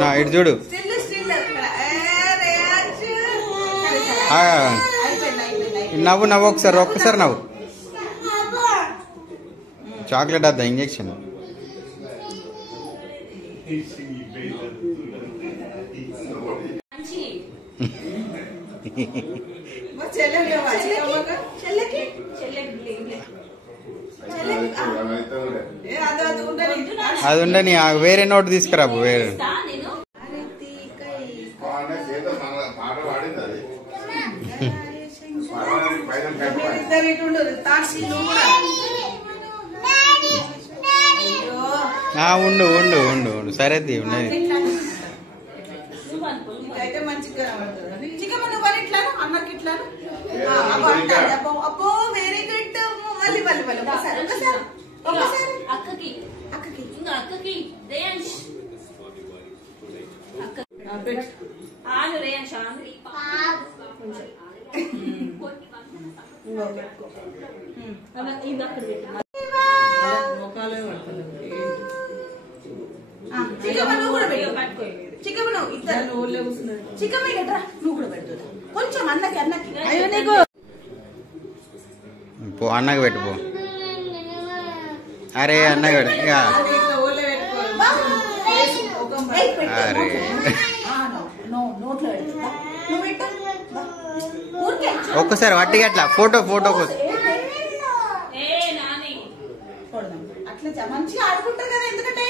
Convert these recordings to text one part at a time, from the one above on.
నా ఇటు చూడు. నవ్వు నవ్వు ఒక్కసారి నవ్వు. చాక్లెట్ అద్దా ఇంజెక్షన్. అది ఉండని వేరే నోట్ తీసుకురా. వేరే ఉండు ఉండు ఉండు ఉండు సరే ఉన్నది. అబ్బో వెరీ గుడ్. మళ్ళీ మళ్ళీ మళ్ళీ ఒకసారి అక్కకి అక్కకి ఇంకా అక్కకి రేయాంష్ ఆను రేయాంష్ ఆను కొంచెం అన్నకి అన్నకి అన్నకి పెట్టుకో. అరే అన్నకి పెట్టు. అరే ఒక్కసారి వట్టిగా అట్లా ఫోటో కోసం అట్లా మంచిగా ఆడుకుంటారు కదా. ఎందుకంటే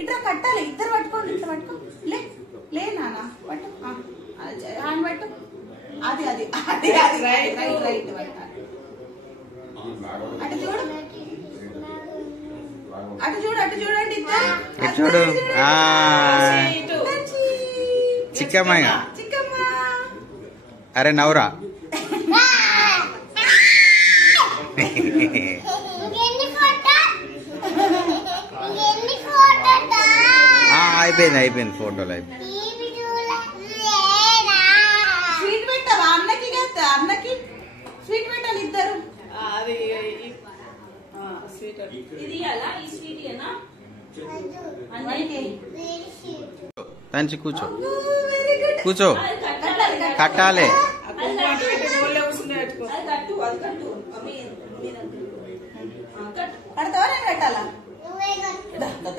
ఇట్లా కట్టాలి. ఇద్దరు పట్టుకోండి. ఇట్లా పట్టుకో. లే నాన్న పట్టు. హ్యాండ్ పట్టు. అది అది అది అది రైట్ రైట్ రైట్ అటు చూడు అటు చూడు అటు చూడండి. ఇటు చూడు. చిక్కమ్మ. అరే నవ్వురా. అయిపోయింది ఫోటోలు అయిపోయింది. స్వీట్ పెట్టావా అన్నకి? అన్నకి స్వీట్ పెట్టాలి ఇద్దరు. తంచి కూర్చో కూర్చో. కట్టాలి. కడతావా నేను కట్టాలా?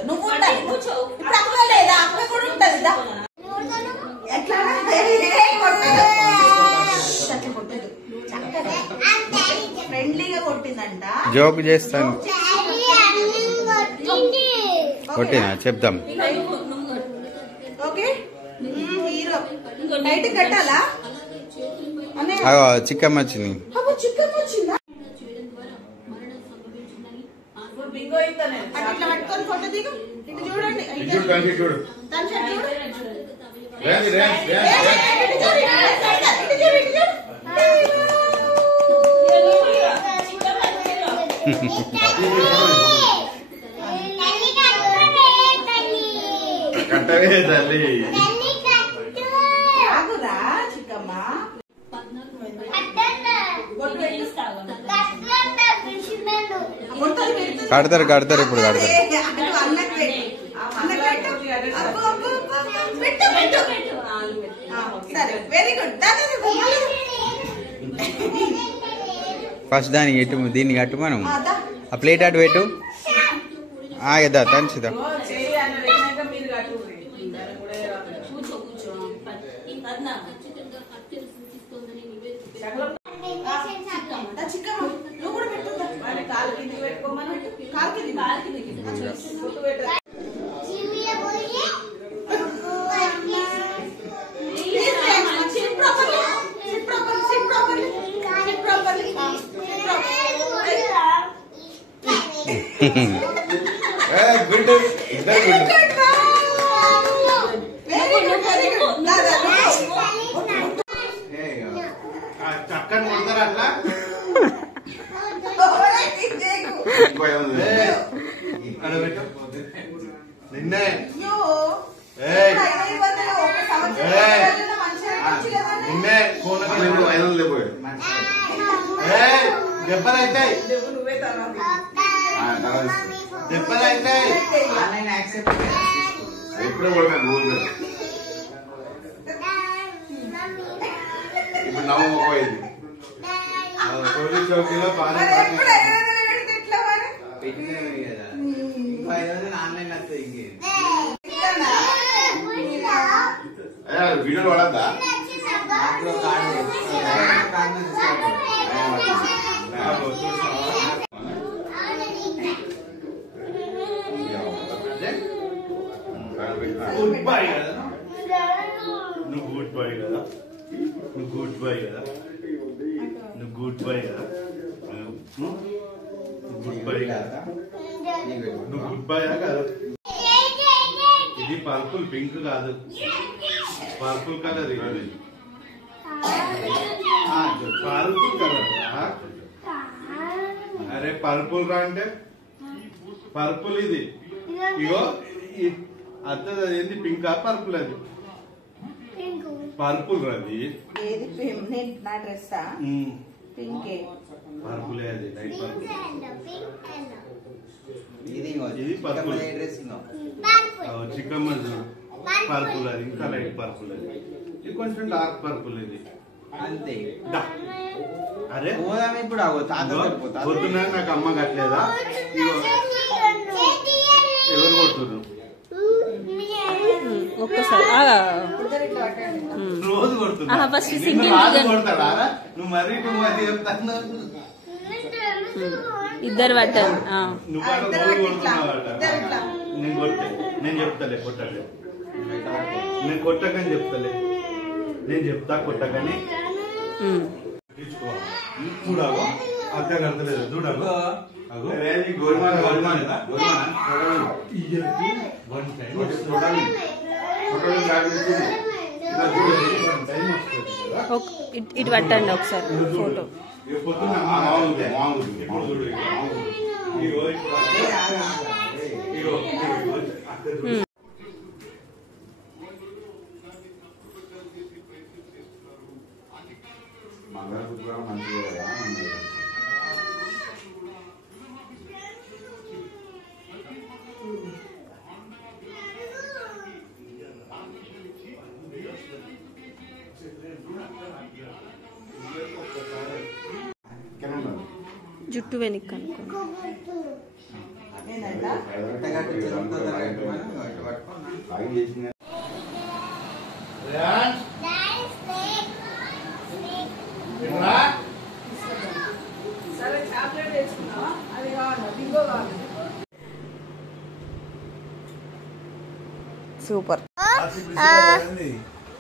నువ్వు లేదా అక్క కూడా ఉంటది. ఎట్లా ఫ్రెండ్లీగా కొట్టిందంట. జోక్ చేస్తాను. కొట్టినా చెప్తాం. ఓకే హీరో నైట్ కట్టాలా? చిక్కమ్మ వచ్చింది. చిక్కమ్మ వచ్చిందా? అట్లా పట్టుకొని ఫోటో దిగు. ఇటు చూడండి. ఆగురా చిక్కమ్మ. కడతారు ఇప్పుడు కడతారు. ఫస్ట్ దానికి ఎటు దీన్ని కట్టు. మనం ఆ ప్లేట్ అటు పెట్టు. ఎద్దా తంచిదా. చక్కని కొడతారు అట్లా. నిన్నే నిన్నే దెబ్బలైతాయి దెబ్బలైతాయి. ఎప్పుడో కొడతాను గూగుల్ ఇప్పుడు నవ్వు పోయింది పోలీస్ చౌకీలో మరి ఎప్పుడు ఎగరదు ఎగరదు ఎట్లా మరి? ఆన్లైన్ వస్తాయి ఇంకేం ఇట్లనా? వీడియోలు పడద్దా గుడ్ బాయ్ కదా నువ్వు గుడ్ బాయ్ కదా నువ్వు గుడ్ బాయ్ కదా నువ్వు గుడ్ బాయ్ కదా గుడ్ బాయ్ కదా నువ్వు గుడ్ బాయ్ కదా ఇది పర్పుల్ పింక్ కాదు పర్పుల్ కలర్ ఇది పర్పుల్ కలర్ అరే పర్పుల్ రా అంటే పర్పుల్ ఇది ఇగో అత్తది అదేంటి పింక్ పర్పుల్ అది పర్పుల్ అది ఏది నేను నా డ్రెస్సా పింకే పర్పుల్ అది లైట్ పర్పుల్ ఇది purple dress chicken Mazdoor purple అది ఇంకా లైట్ పర్పుల్ అది ఇది కొంచెం డార్క్ పర్పుల్ ఇది అంతే దా. అరే పోదాం ఇప్పుడు పొద్దున్న నాకు అమ్మ కట్టలేదా ఇగో ఎవరు కొడుతున్నారు ఒక్కసారి ఇద్దరు ఇట్లా పట్టండి. రోజు కొడుతున్నా ఫస్ట్ నిన్ను సింగిల్ రాజు కొడతాడా నువ్వు మరీ నువ్వు అది చెప్తాను ఇద్దరు పట్టారు నువ్వు ఆ, అక్కడ ఇద్దరు రోజు ఇట్లా, కొడుతున్నావాట ఇద్దరు ఇట్లా. నేను కొట్టే నేను చెప్తాలే కొట్టలే నేను కొట్టకని చెప్తాలే నేను చెప్తా కొట్టకని చూడాగో అక్క కడతలేదు చూడాగో గోల్మాల గోల్మాల ఇటు పట్టండి ఒకసారి ఫోటో పొద్దున్న ఇప్పుడు చూడు ఇగో ఇగో మంగళసూత్రం మంచిగా కదా జుట్టు వెనక్కి అనుకో ఏంటంట? సరే చాక్లెట్ తెచ్చుకున్నావా? అది కావాలా? బింగో కావాలి. సూపర్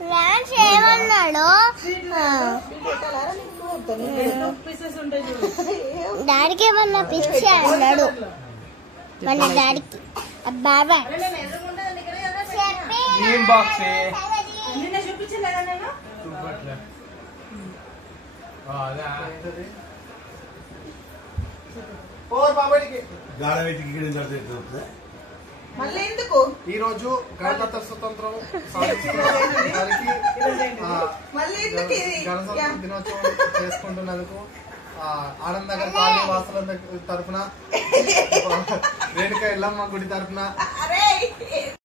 డాన్స్ ఏమన్నాడు డాడీకి ఏమన్నా పిచ్చి అన్నాడు మన డాడీకి బాబా ఏం బాక్స్ నిన్న చూపించలేదా నేను? మళ్ళీ ఎందుకు? ఈ రోజు గణతంత్ర స్వతంత్రం సాధించిన వారికి, మళ్ళీ ఎందుకు ఇది? గణతంత్ర దినోత్సవం చేసుకుంటున్నందుకు ఆనందనగర్ కాలనీ వాసుల తరఫున రేణుక ఎల్లమ్మ గుడి తరఫున అరే